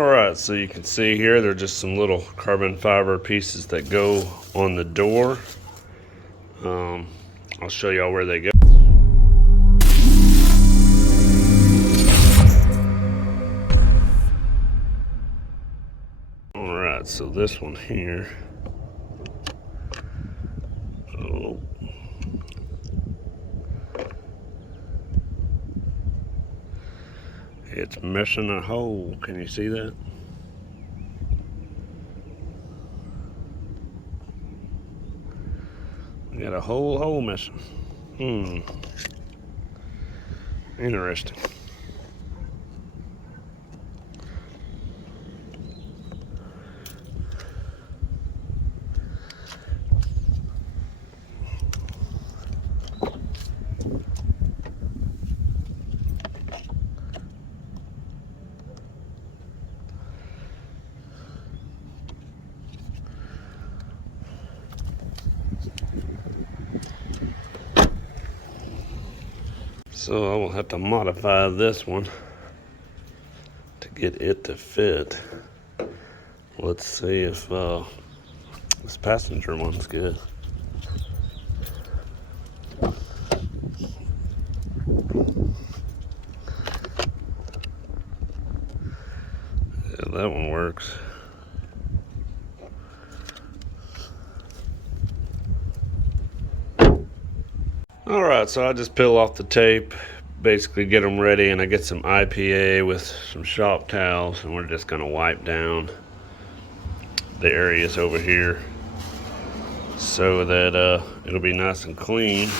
Alright, so you can see here they're just some little carbon fiber pieces that go on the door. I'll show y'all where they go. Alright, so this one here. Oh. It's missing a hole. Can you see that? We got a whole hole missing. Interesting. So I will have to modify this one to get it to fit. Let's see if this passenger one's good. Yeah, that one works. Alright, so I just peel off the tape, basically get them ready, and I get some IPA with some shop towels, and we're just going to wipe down the areas over here so that it'll be nice and clean.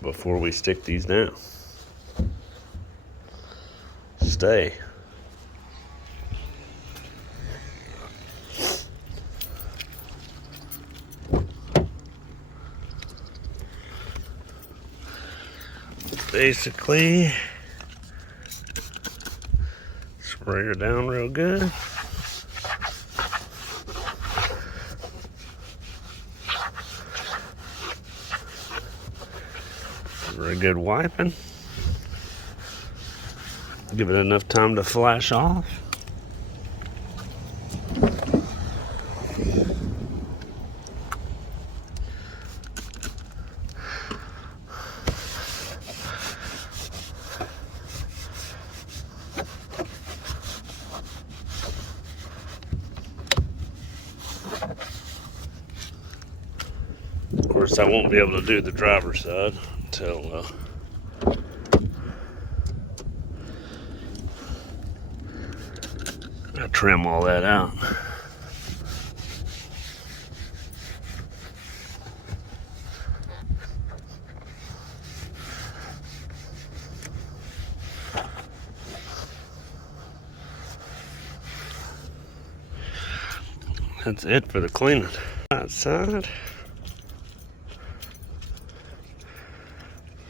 Before we stick these down. Stay. Basically, spray her down real good. Very good wiping. Give it enough time to flash off. Of course, I won't be able to do the driver's side until I trim all that out. That's it for the cleaning. Outside.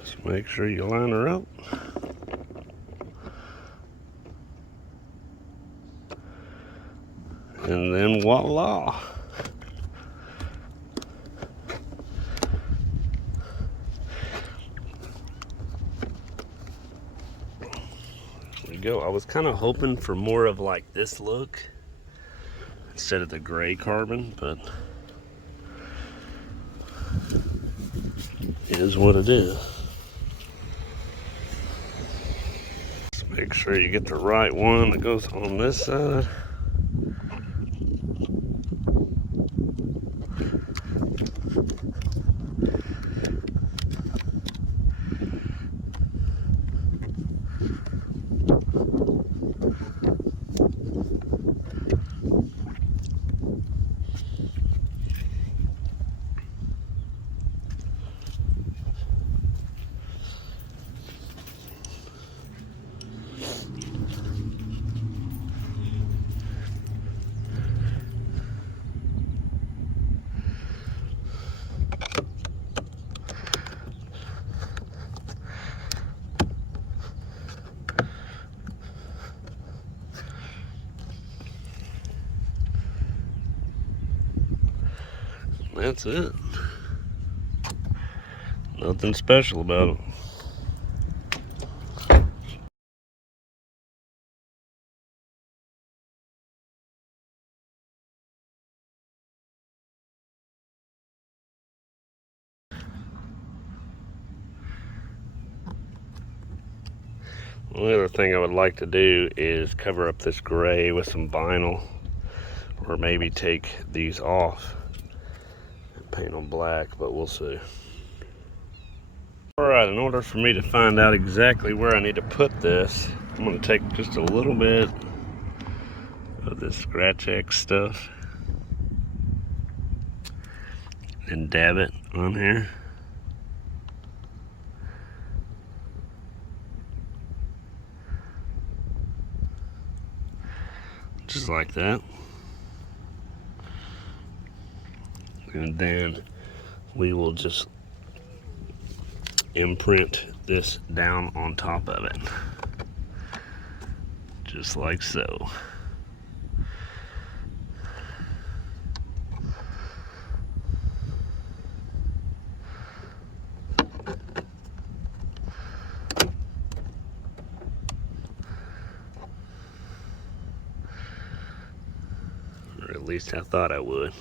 Just make sure you line her up. And then voila. There we go. I was kind of hoping for more of like this look instead of the gray carbon, but it is what it is. Just make sure you get the right one that goes on this side. That's it. Nothing special about it. The only other thing I would like to do is cover up this gray with some vinyl, or maybe take these off and paint them black, but we'll see. Alright, in order for me to find out exactly where I need to put this, I'm going to take just a little bit of this Scratch X stuff and dab it on here. Just like that. And then we will just imprint this down on top of it. Just like so. Or at least I thought I would.